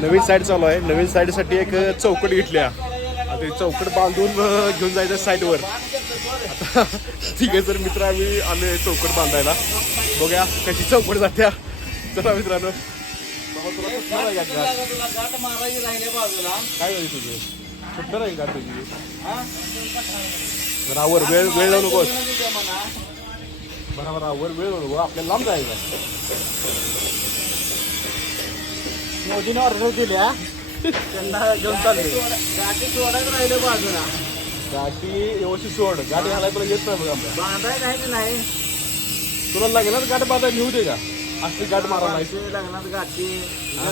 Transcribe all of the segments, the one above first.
नवीन side चालू आहे. नवीन साईडसाठी एक चौकट घेतल्या आता चौकट बांधून घेऊन जायचं साईडवर. आता तिघे जर मित्र आम्ही आलोय चौकट बांधायला. बघूया कशी चौकट जात्या. चला मित्रांनो. का काय होईल तुझे? कुठलं आहे का तुझी? बरावर वेळ वेळ जाऊ नकोस. बरोबर वर वेळ जाऊ नको. आपल्याला लांब जायचं मोदीने ऑर्डर दिल्या. त्यांना घेऊन चालले गाठी सोडायला राहिले बाजूला गाठी व्यवस्थित सोड. गाठी घालायला तुला येत नाही बघ बांधाय नाही की नाही? तुला लागेल ना गाठ बांधा घेऊ दे का? असली गाठ मारा नाही. लग्नात गाठी.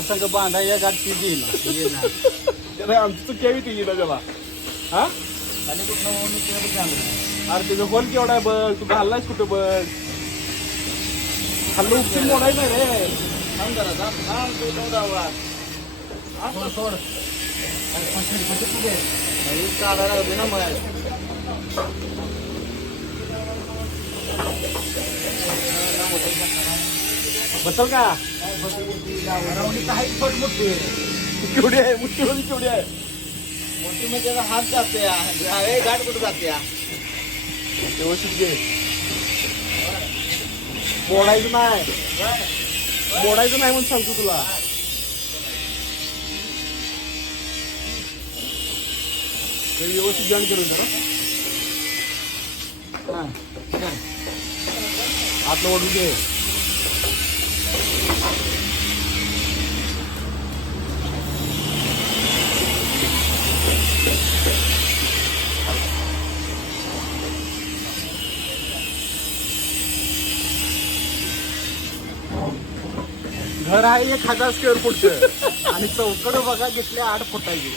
संघ बांधाय या गाठी देईल. त्याला आमची चुकी यावी ती ना त्याला हा? आणि कुठं ते चांगलं अरे तुझं फोन केवढा आहे बघ? तू घाललायस कुठं बघ? खाल्लं उपसून मोडायचं रे. बसल का? मोठी केवढी आहे? मुठ्ठीमध्ये केवढी आहे? मोठी म्हणजे हात जाते हे गाठ कुठं जाते? व्यवस्थित घे. मोडायचं नाही. मोडायचं नाही म्हणून सांगतो तुला. व्यवस्थित जॉईन करून दे ना आतलं ओढून घे. घर आहे एक हजार स्क्वेअर फूटचं आणि चौकड बघा घेतले आठ फुटाची.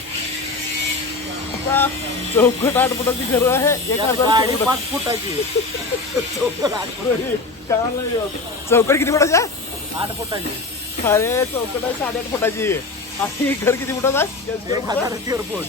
चौकट आठ फुटाची घर आहे एक हजार पाच फुटाची. चौकड आठ फुटाची. चौकट किती फुटाची आहे? आठ फुटाची. अरे चौकट आहे साडेआठ फुटाची. आणि घर किती फुटाचं आहे? एक हजार स्क्वेअर फूट